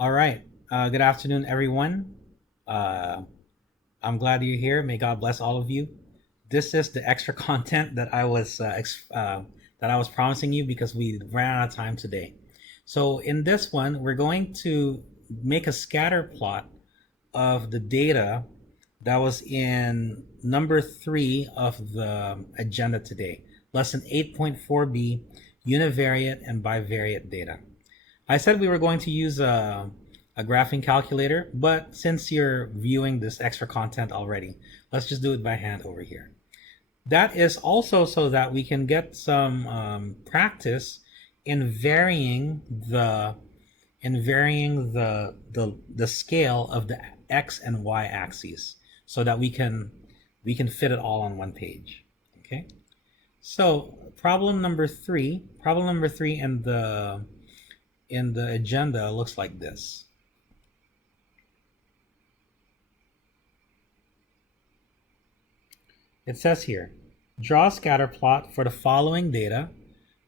All right. Good afternoon, everyone. Uh, I'm glad you're here. May God bless all of you. This is the extra content that I was promising you because we ran out of time today. So in this one, we're going to make a scatter plot of the data that was in number 3 of the agenda today, lesson 8.4b, univariate and bivariate data. I said we were going to use a graphing calculator, but since you're viewing this extra content already, let's just do it by hand over here. That is also so that we can get some practice in varying the scale of the x and y axes, so that we can fit it all on one page. Okay. So problem number three in the agenda looks like this. It says here, draw a scatter plot for the following data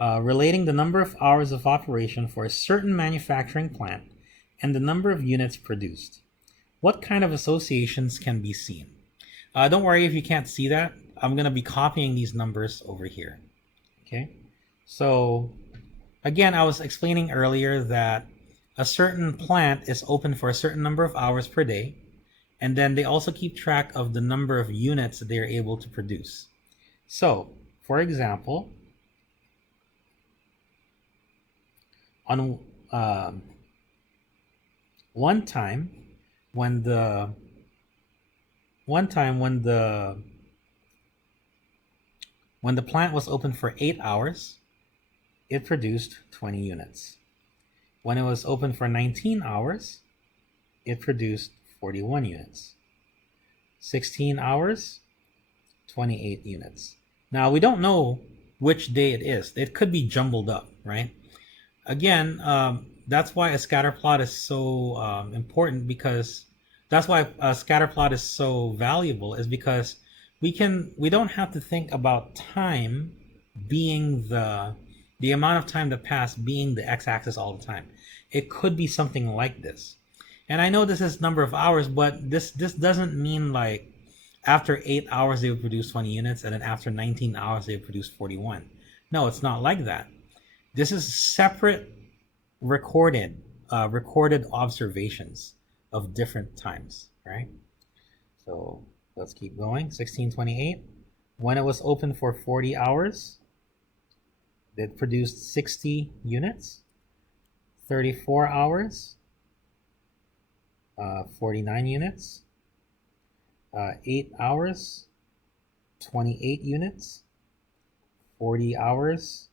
relating the number of hours of operation for a certain manufacturing plant and the number of units produced. What kind of associations can be seen? Don't worry if you can't see that. I'm going to be copying these numbers over here. Okay. So again, I was explaining earlier that a certain plant is open for a certain number of hours per day, and then they also keep track of the number of units that they are able to produce. So, for example, on one time when the plant was open for 8 hours, it produced 20 units. When it was open for 19 hours, it produced 41 units. 16 hours, 28 units. Now, we don't know which day it is. It could be jumbled up, right? Again, that's why a scatter plot is so important, because that's why a scatter plot is so valuable, is because we don't have to think about time being the amount of time that passed being the x-axis all the time. It could be something like this. And I know this is number of hours, but this doesn't mean like after 8 hours they would produce 20 units, and then after 19 hours they would produce 41. No, it's not like that. This is separate recorded observations of different times, right? So let's keep going. 1628, when it was open for 40 hours, it produced 60 units. 34 hours, 49 units. 8 hours, 28 units. 40 hours,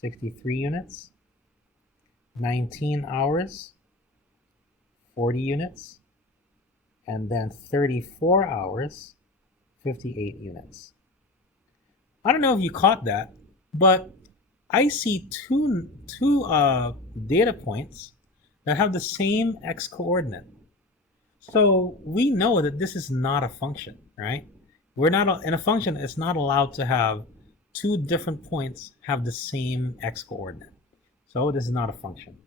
63 units. 19 hours, 40 units. And then 34 hours, 58 units. I don't know if you caught that, but I see two data points that have the same x coordinate. So we know that this is not a function, right? We're not in a function. It's not allowed to have two different points have the same x coordinate. So this is not a function.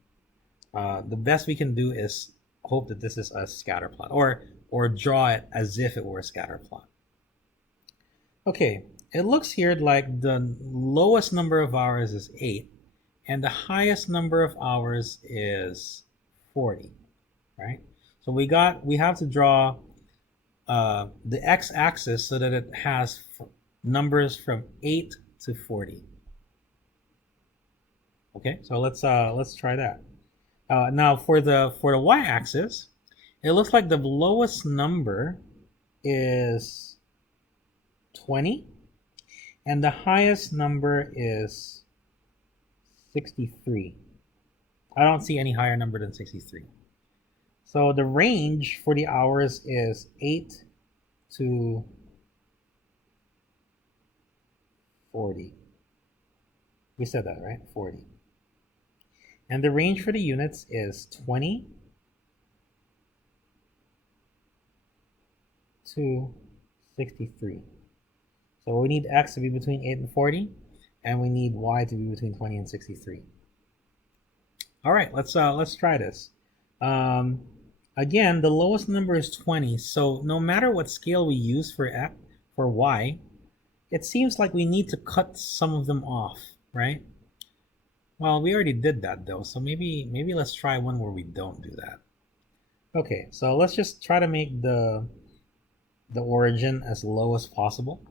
The best we can do is hope that this is a scatter plot, or draw it as if it were a scatter plot. Okay, it looks here like the lowest number of hours is 8, and the highest number of hours is 40, right? So we have to draw the x-axis so that it has numbers from 8 to 40. Okay, so let's try that. Now for the y-axis, it looks like the lowest number is 20, and the highest number is 63. I don't see any higher number than 63. So the range for the hours is 8 to 40. We said that, right? 40. And the range for the units is 20 to 63. So we need x to be between 8 and 40, and we need y to be between 20 and 63. All right, let's try this. Again, the lowest number is 20, so no matter what scale we use for x, for y, it seems like we need to cut some of them off, right? Well, we already did that though, so maybe let's try one where we don't do that. Okay, so let's just try to make the origin as low as possible.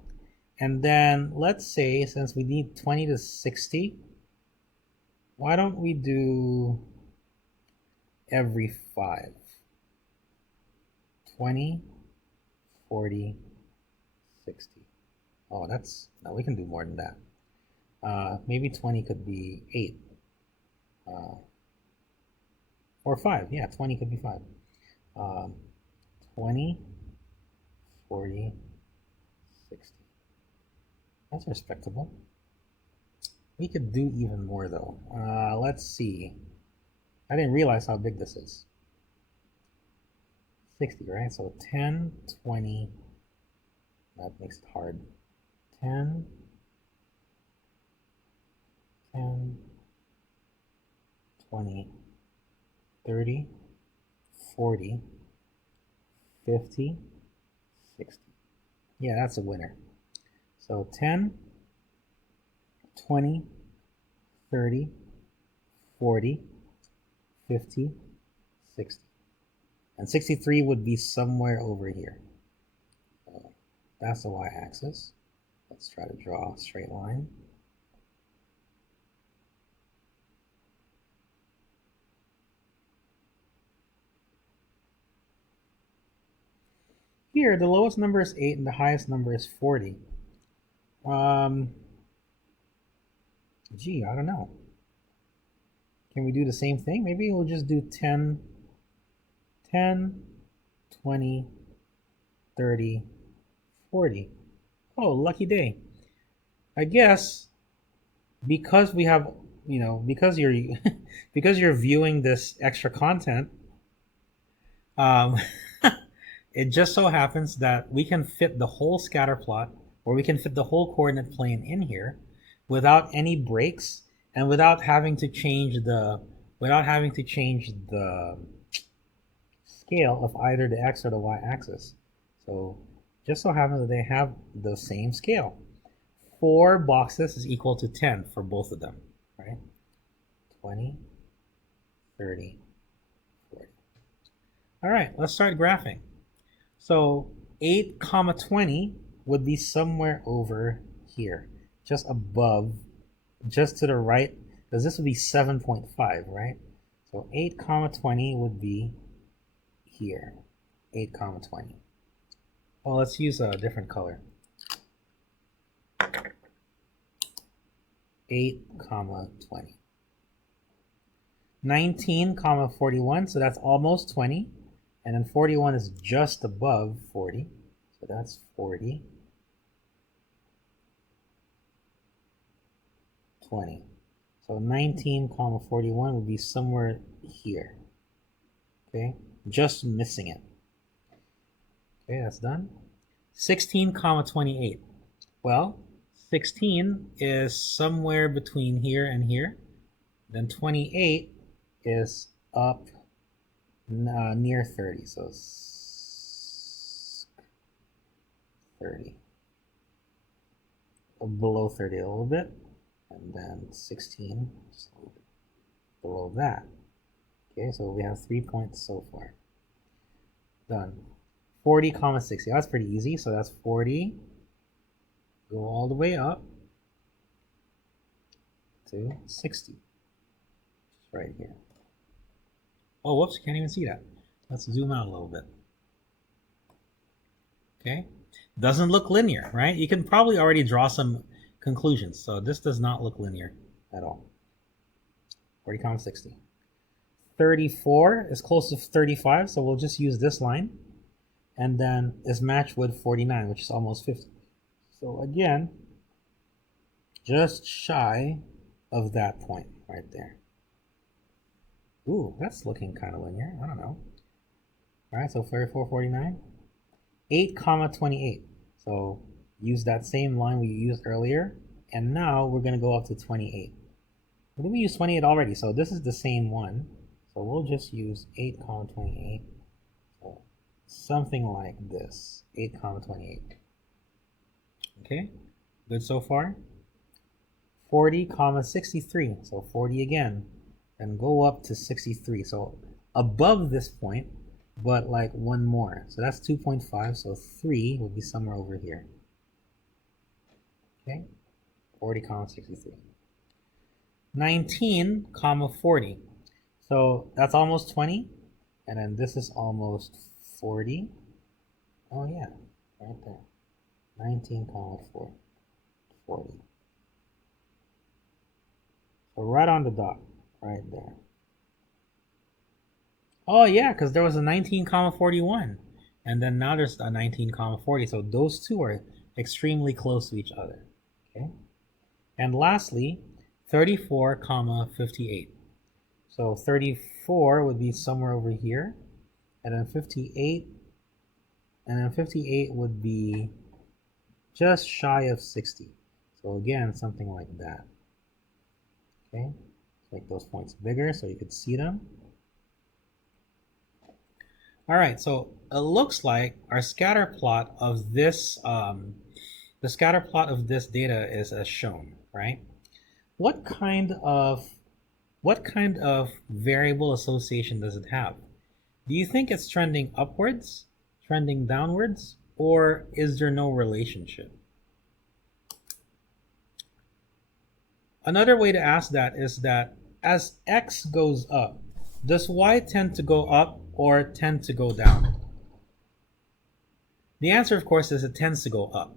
And then let's say, since we need 20 to 60, why don't we do every 5? 20, 40, 60. Oh, no, we can do more than that. Maybe 20 could be 8. Or 5. Yeah, 20 could be 5. 20, 40, 60. That's respectable. We could do even more though. Let's see. I didn't realize how big this is. 60, right? So 10, 20. That makes it hard. 10, 10, 20, 30, 40, 50, 60. Yeah, that's a winner. So 10, 20, 30, 40, 50, 60. And 63 would be somewhere over here. So that's the y-axis. Let's try to draw a straight line. Here, the lowest number is 8 and the highest number is 40. Gee, I don't know. Can we do the same thing? Maybe we'll just do 10, 10, 20, 30, 40. Oh, lucky day. I guess because we have, because you're because you're viewing this extra content, um, it just so happens that we can fit the whole scatter plot, or we can fit the whole coordinate plane in here without any breaks and without having to change the scale of either the x or the y axis. So just so happens that they have the same scale. 4 boxes is equal to 10 for both of them, right? 20, 30, 40. All right, let's start graphing. So 8 comma 20 would be somewhere over here, just above, just to the right, because this would be 7.5, right? So 8 comma 20 would be here, 8 comma 20. Well, let's use a different color. 8 comma 20. 19 comma 41, so that's almost 20. And then 41 is just above 40. So that's 40. 20. So 19 comma 41 would be somewhere here. Okay, just missing it. Okay, that's done. 16 comma 28. Well, 16 is somewhere between here and here. Then 28 is up near 30, so 30. Below 30 a little bit, and then 16 just a little bit below that. Okay, so we have 3 points so far. Done. 40 comma 60. That's pretty easy. So that's 40. Go all the way up to 60. Just right here. Oh, whoops, can't even see that. Let's zoom out a little bit. Okay, doesn't look linear, right? You can probably already draw some conclusions. So this does not look linear at all. 40 comma 60. 34 is close to 35, so we'll just use this line. And then is matched with 49, which is almost 50. So again, just shy of that point right there. Ooh, that's looking kind of linear. I don't know. All right, so 34, 49. 8 comma 28. So use that same line we used earlier. And now we're going to go up to 28. Well, we used 28 already, so this is the same one. So we'll just use 8 comma 28. So something like this, 8 comma 28. Okay, good so far. 40 comma 63, so 40 again, and go up to 63. So above this point, but like one more. So that's 2.5, so 3 will be somewhere over here. Okay, 40 comma 63. 19 comma 40. So that's almost 20, and then this is almost 40. Oh yeah, right there. 19 comma 40. So right on the dot, right there. Oh yeah, because there was a 19 comma 41, and then now there's a 19 comma 40. So those two are extremely close to each other. Okay, and lastly, 34 comma 58. So 34 would be somewhere over here, and then 58 would be just shy of 60. So again, something like that. Okay, make those points bigger so you could see them. All right, so it looks like our scatter plot of this, the scatter plot of this data is as shown, right? What kind of variable association does it have? Do you think it's trending upwards, trending downwards, or is there no relationship? Another way to ask that is that as x goes up, does y tend to go up or tend to go down? The answer, of course, is it tends to go up,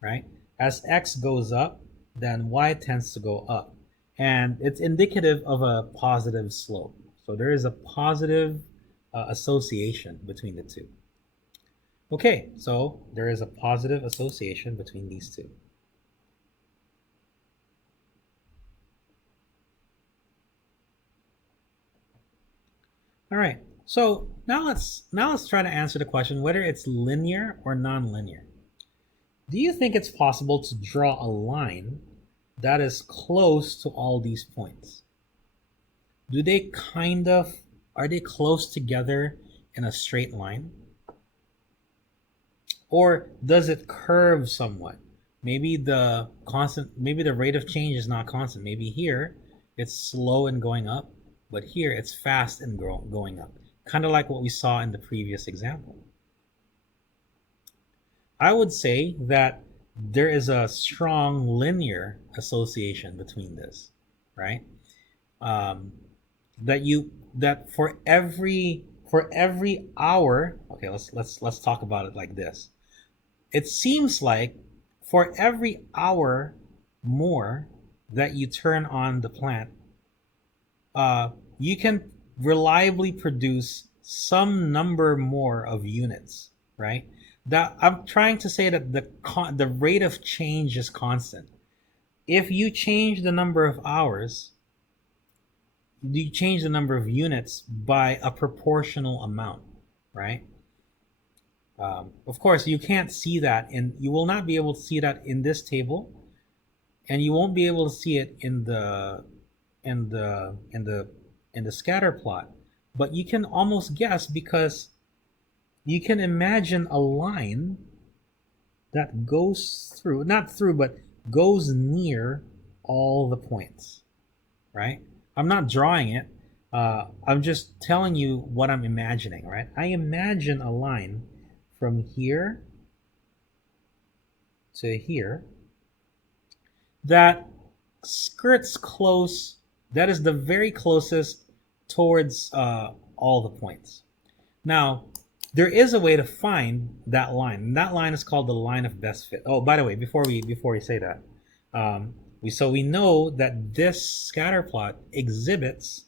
right? As x goes up, then y tends to go up. And it's indicative of a positive slope. So there is a positive association between the two. Okay, so there is a positive association between these two. All right, so now let's try to answer the question whether it's linear or nonlinear. Do you think it's possible to draw a line that is close to all these points? Are they close together in a straight line? Or does it curve somewhat? Maybe the rate of change is not constant. Maybe here it's slow and going up, but here it's fast and going up. Kind of like what we saw in the previous example. I would say that there is a strong linear association between this, right? That for every hour, okay, let's talk about it like this. It seems like for every hour more that you turn on the plant, you can reliably produce some number more of units, right? That I'm trying to say that the rate of change is constant. If you change the number of hours, you change the number of units by a proportional amount, right? Of course, you can't see that, and you will not be able to see that in this table, and you won't be able to see it in the scatter plot. But you can almost guess because you can imagine a line that goes through, not through, but goes near all the points, right? I'm not drawing it. I'm just telling you what I'm imagining, right? I imagine a line from here to here that skirts close, that is the very closest towards all the points. Now, there is a way to find that line, and that line is called the line of best fit. Oh, by the way, before we say that, we know that this scatter plot exhibits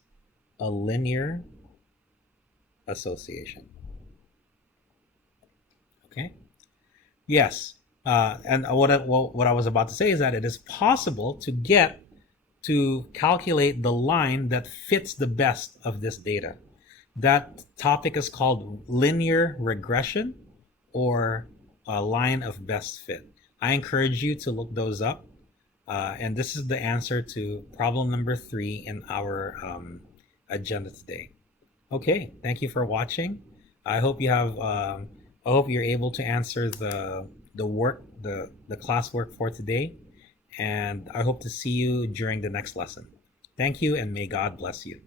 a linear association. Okay. Yes. And what I was about to say is that it is possible to calculate the line that fits the best of this data. That topic is called linear regression or a line of best fit. I encourage you to look those up. And this is the answer to problem number 3 in our agenda today. Okay, thank you for watching. I hope you have. I hope you're able to answer the classwork for today, and I hope to see you during the next lesson. Thank you, and may God bless you.